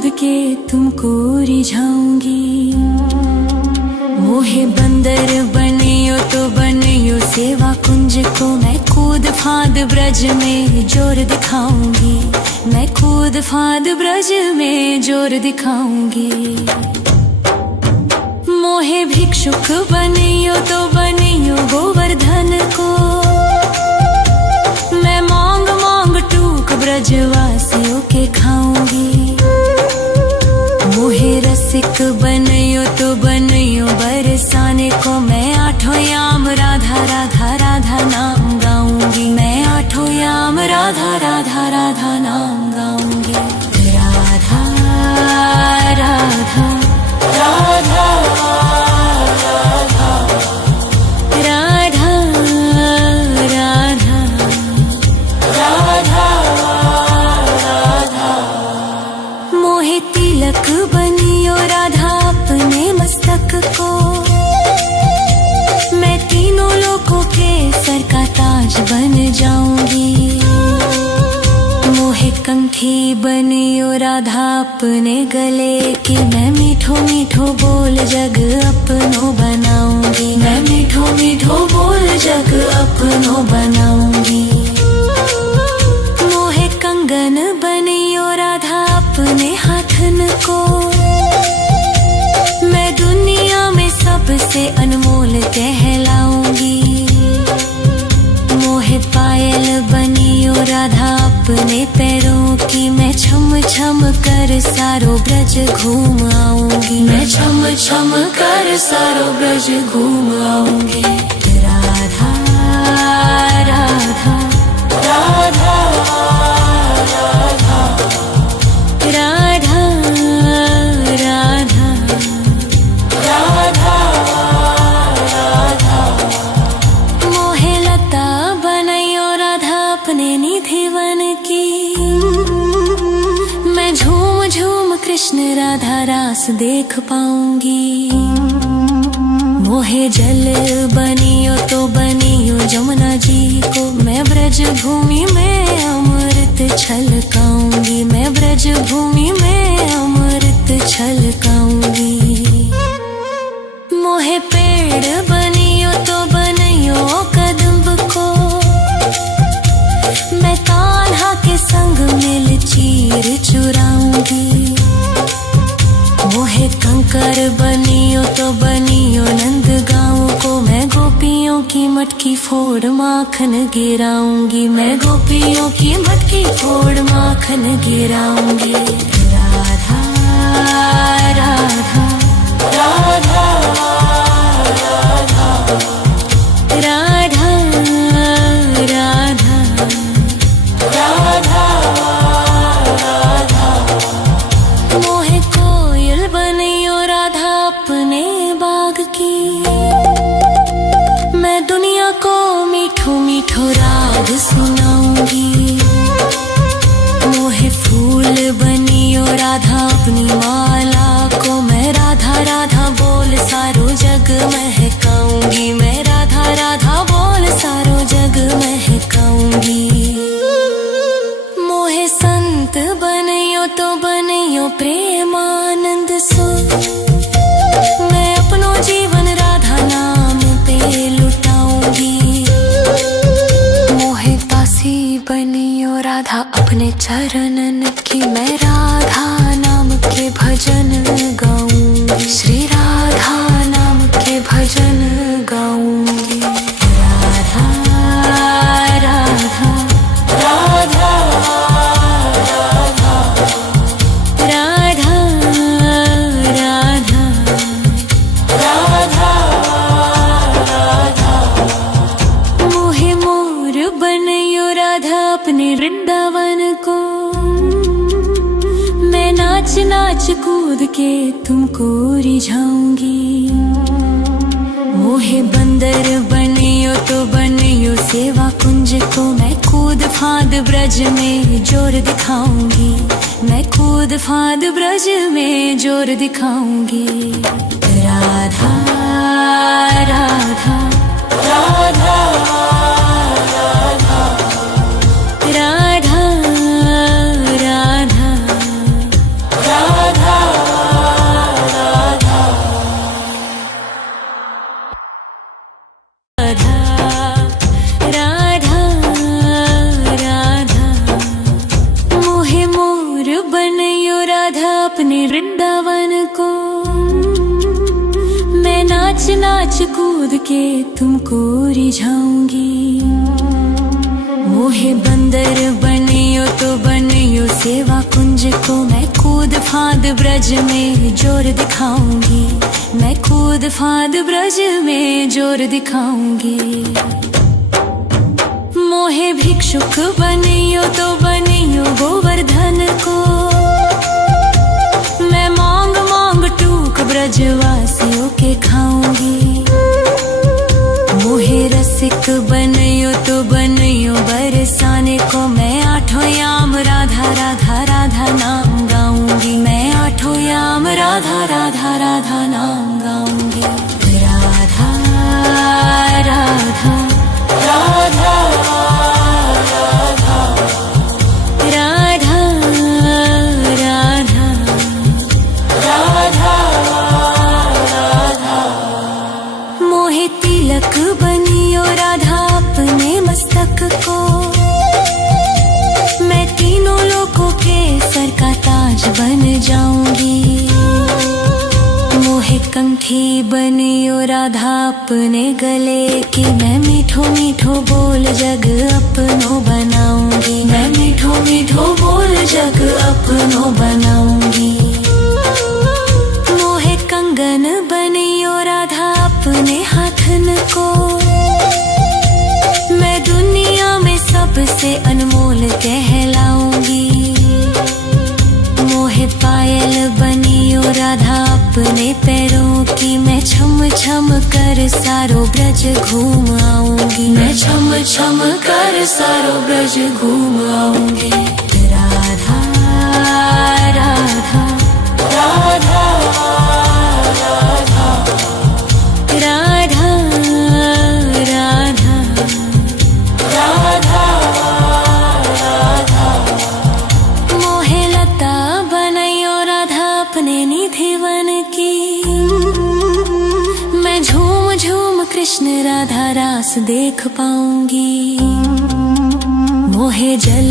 कूद के तुमको रिझाऊंगी। मोहे बंदर बनियो तो बनियो सेवा कुंज को, मैं कूद फांद ब्रज में जोर दिखाऊंगी। मैं कूद फांद ब्रज में जोर दिखाऊंगी। मोहे भिक्षुक बनियो तो बनियो गोवर्धन को, मैं मांग मांग टूक ब्रजवासियों के खाऊंगी। मोहे रसिक बनियो तो बनियो बरसाने को, मैं आठों याम राधा राधा राधा नाम गाऊंगी। मैं आठों याम राधा राधा राधा नाम गाऊंगी। राधा राधा राधा तिलक बनियो राधा अपने मस्तक को, मैं तीनों लोगों के सर का ताज बन जाऊंगी। मोहे कंठी बनियो राधा अपने गले की, मैं मीठो मीठो बोल जग अपनो बनाऊंगी। मैं मीठो मीठो बोल जग अपनो बनाऊंगी। मोहे कंगन बनियो राधा अपने हाथन को, मैं दुनिया में सबसे अनमोल कहलाऊंगी। मोहे पायल बनियो राधा अपने पैरों की, मैं छम छम कर सारो ब्रज घूम आऊंगी। मैं छम छम कर सारो ब्रज घूम आऊंगी। राधा राधा राधा राधा राधा राधा राधा राधा। मोहे लता बनैयो राधा अपने निधिवन की, मैं झूम झूम कृष्ण राधा रास देख पाऊंगी। मोहे जल बनियो तो बनियो जमुना जी को, मैं ब्रज भूमि में अमृत छलकाऊंगी। मैं ब्रज भूमि में अमृत छलकाऊंगी। मोहे पेड़ बनियो तो बनियो कदम्ब को, मैं कान्हा के संग मिल चीर चुराऊंगी। मोहे कंकर बनियो तो बनियो नंद गाँव को, मैं गोपियों की मटकी फोड़ माखन गिराऊंगी। मैं गोपियों की मटकी फोड़ माखन गिराऊंगी। राधा राधा राधा राधा राधा राधा राधा राधा। मोहे कोयल बनियो राधा अपने बाग की, मैं दुनिया को मीठो मीठो राग सुनाऊंगी। मोहे फूल बनियो राधा अपनी माला को, मैं राधा राधा बोल सारो जग महकाऊंगी। मैं राधा राधा बोल सारो जग महकाऊंगी। मोहे संत बनियो तो बनियो प्रेमानंद सो, मैं अपनो जीवन राधा नाम पे लुटाऊंगी। मोहे दासी बनियो राधा अपने चरणन की, मैं राधा नाम के भजन गाऊंगी। श्री राधा नाम के भजन गाऊंगी। राधा राधा राधा राधा राधा राधा राधा राधा। मोहे मोर बनियो राधा अपने वृंदावन को, मैं नाच नाच कूद के तुमको रिझाऊंगी। मोहे बंदर बनियो तो बनियो सेवा कुंज को, मैं कूद फांद ब्रज में जोर दिखाऊंगी। मैं कूद फांद ब्रज में जोर दिखाऊंगी। राधा राधा राधा राधा राधा राधा राधा। अपने वृंदावन को। मैं नाच नाच कूद के तुमको रिझाऊंगी। मोहे बंदर बनियो तो बनियो सेवा कुंज को। मैं कूद फांद ब्रज में जोर दिखाऊंगी। मैं कूद फांद ब्रज में जोर दिखाऊंगी। मोहे भिक्षुक बनियो तो बनियो गोवर्धन को। मैं मांग मांग टूक ब्रजवासियों के खाऊंगी। मोहे रसिक बनियो तो बनियो बरसाने को। मैं आठों याम राधा राधा राधा नाम गाऊंगी। मैं आठों याम राधा राधा राधा नाम गाऊंगी। राधा राधा राधा तिलक बनियो राधा अपने मस्तक को। मैं तीनों लोगों के सर का ताज बन जाऊंगी। मोहे कंठी बनियो राधा अपने गले की। मैं मीठो मीठो बोल जग अपनो बनाऊंगी। मैं मीठो मीठो बोल जग अपनो बनाऊंगी। मोहे कंगन बनियो राधा अपने हाथन को। मैं दुनिया में सबसे अनमोल कहलाऊंगी। मोहे पायल बनियो राधा अपने पैरों की। मैं छम छम कर सारो ब्रज घूम आऊंगी। मैं छम छम कर सारो ब्रज घूम आऊंगी। राधा राधा राधा राधा राधा राधा राधा। मोहे लता बनायो राधा अपने निधिवन की। मैं झूम झूम कृष्ण राधा रास देख पाऊंगी। मोहे जल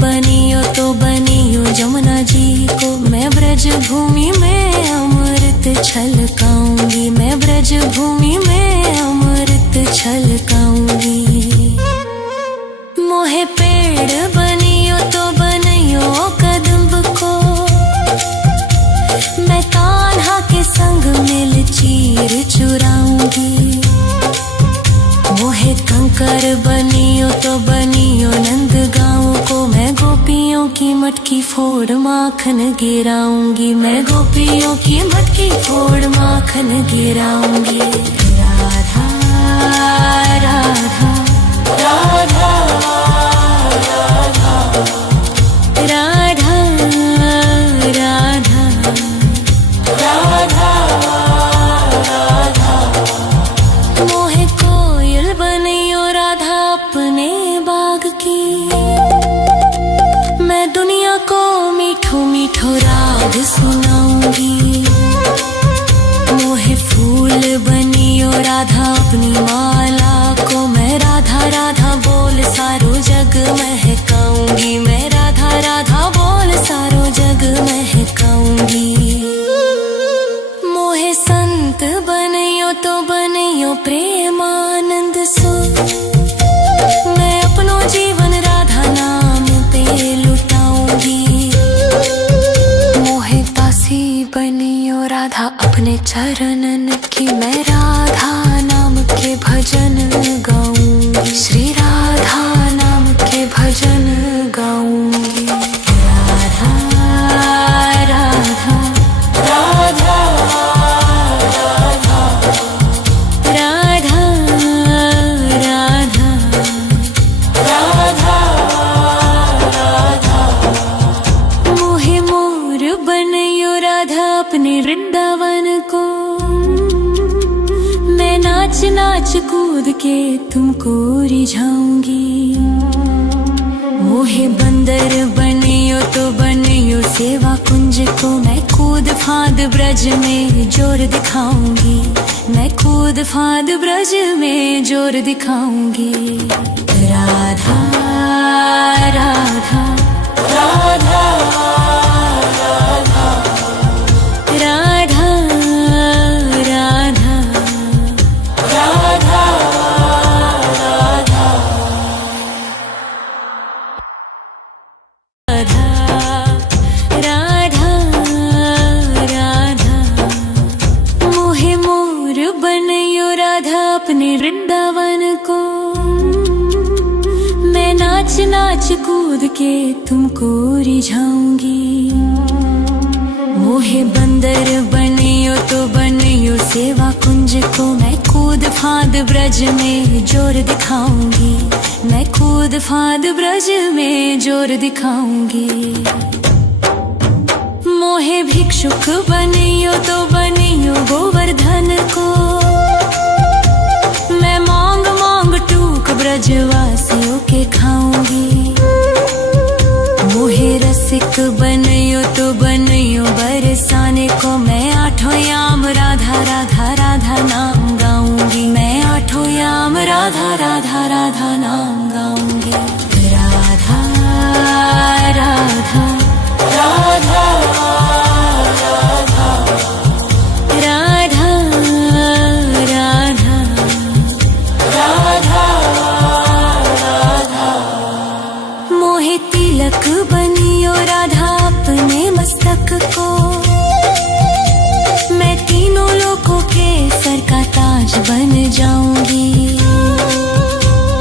बनियो तो बनियो जमुना जी को। मैं ब्रज भूमि में अमृत छलकाऊंगी। मैं ब्रज भूमि में अमृत छलकाऊंगी। मोहे पेड़ बनियो तो बनियो कदम्ब को। मैं कान्हा के संग मिल चीर चुराऊंगी। मोहे कंकर बनियो तो बनियो नंद गाँव को। मैं गोपियों की मटकी फोड़ माखन गिराऊंगी। मैं गोपियों की मटकी फोड़ माखन गिराऊंगी। राधा राधा राधा राधा राधा राधा राधा राधा। मोहे कोयल बनियो राधा अपने बाग की। मैं दुनिया को मीठो मीठो राग सुनाऊंगी। मोहे फूल बनियो राधा अपनी माला को। मैं राधा राधा बोल सारो जग महकाऊंगी। मैं राधा राधा बोल सारो जग महकाऊंगी। मोहे संत बनियो तो बनियो प्रेमानंद सो। मैं अपनो जीवन राधा नाम पे लुटाऊंगी। मोहे दासी बनियो राधा अपने चरणन की। मैं राधा नाम के भजन गाऊंगी। श्री राधा नाम के भजन गाऊंगी। राधा राधा राधा राधा राधा राधा राधा राधा। मोहे मोर बनियो राधा अपने वृंदावन को। मैं नाच नाच कूद के तुमको रिझाऊंगी। मोहे बंदर बनियो तो बनियो सेवा कुंज को। मैं कूद फांद ब्रज में जोर दिखाऊंगी। मैं कूद फांद ब्रज में जोर दिखाऊंगी। राधा राधा राधा राधा नाच कूद के तुमको रिझाऊंगी। मोहे बंदर बनियो तो बनियो सेवा कुंज को, मैं कूद फांद ब्रज में जोर दिखाऊंगी। मैं कूद फांद ब्रज में जोर दिखाऊंगी। मोहे भिक्षुक बनियो तो बनियो गोवर्धन को, मैं मांग मांग टूक ब्रजवासियों के खाऊंगी। मोहे रसिक बनियो तो बनियो बरसाने को, मैं आठों याम राधा राधा राधा नाम गाऊंगी। मैं आठों याम राधा राधा राधा नाम गाऊंगी। राधा राधा राधा राधा राधा राधा राधा। मोहे तिलक बनियो राधा अपने मस्तक को, मैं तीनों लोगों के सर का ताज बन जाऊंगी।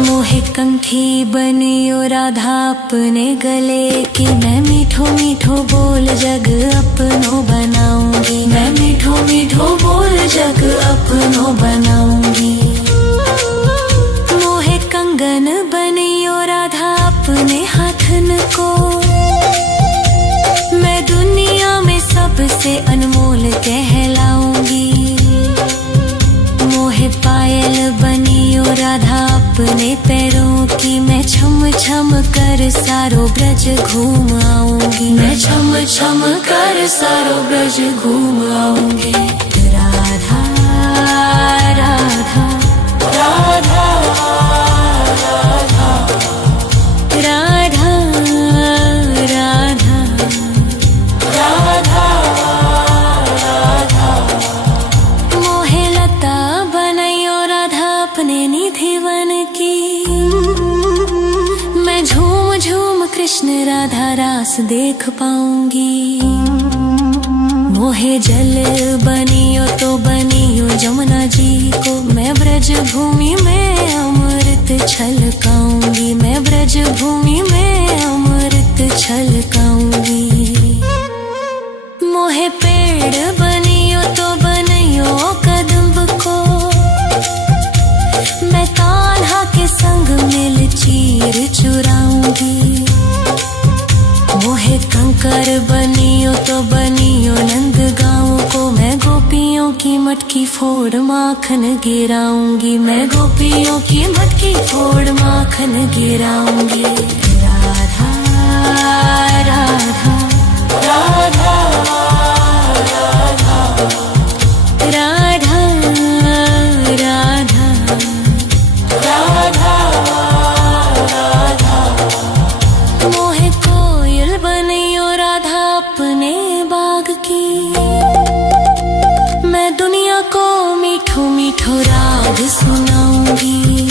मोहे कंठी बनियो राधा अपने गले की, मैं मीठो मीठो बोल जग अपनो बनाऊंगी। मैं मीठो मीठो बोल जग अपनो बनाऊंगी। मोहे कंगन बनियो राधा अपने हाथन को, मैं दुनिया में सबसे अनमोल कहलाऊंगी। मोहे पायल बनियो राधा अपने पैरों की, मैं छम छम कर सारो ब्रज घूम आऊंगी। मैं छम छम कर सारो ब्रज घूम आऊंगी। राधा राधा राधा राधा राधा राधा राधा। मोहे लता बनैयो राधा अपने निधिवन की, मैं झूम झूम कृष्ण राधा रास देख पाऊंगी। मोहे जल बनियो तो बनियो जमुना जी को, मैं ब्रज भूमि में अमृत छलकाऊंगी। मैं ब्रज भूमि में अमृत छलकाऊंगी। मोहे पेड़ बनियो तो बनियो कदम्ब को, मैं कान्हा के संग मिल चीर चुराऊंगी। मोहे कंकर बनियो तो बनियो नंद गाँव को, मैं गोपियों की मटकी फोड़ माखन गिराऊंगी। मैं गोपियों की मटकी फोड़ माखन गिराऊंगी। राधा राधा राधा राधा राधा राधा राधा। मोहे कोयल बनियो राधा अपने बाग की, मैं दुनिया को मीठो मीठो राग सुनाऊंगी।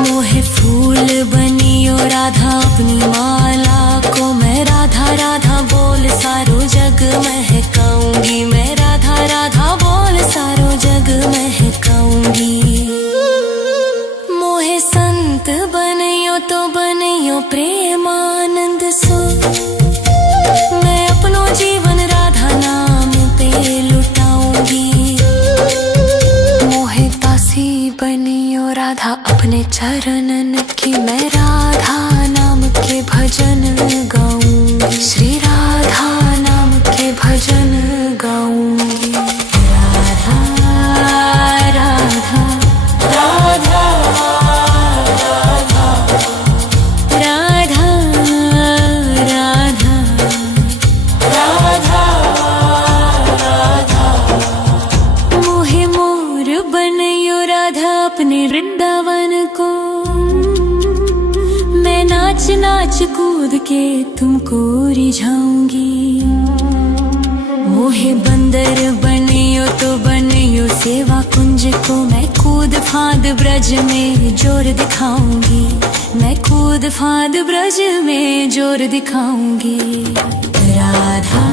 मोहे फूल बनियो राधा अपनी माला को, मैं राधा राधा बोल सारो जग महकाऊंगी। मैं राधा राधा बोल सारो जग महकाऊंगी। मोहे संत बनियो तो बनियो प्रेमानंद सो, मैं अपनो जीवन राधा नाम पे लुटाऊंगी। मोहे दासी बनियो राधा अपने चरणन की, मैं राधा नाम के भजन गाऊंगी। श्री राधा नाम के भजन गाऊंगी। राधा राधा राधा राधा राधा राधा राधा। मोहे मोर बनियो राधा अपने वृंदावन को, मैं नाच नाच कूद के तुमको रिझाऊंगी। मोहे बंदर बनियो तो बनियो सेवा कुंज को, मैं कूद फांद ब्रज में जोर दिखाऊंगी। मैं कूद फांद ब्रज में जोर दिखाऊंगी। राधा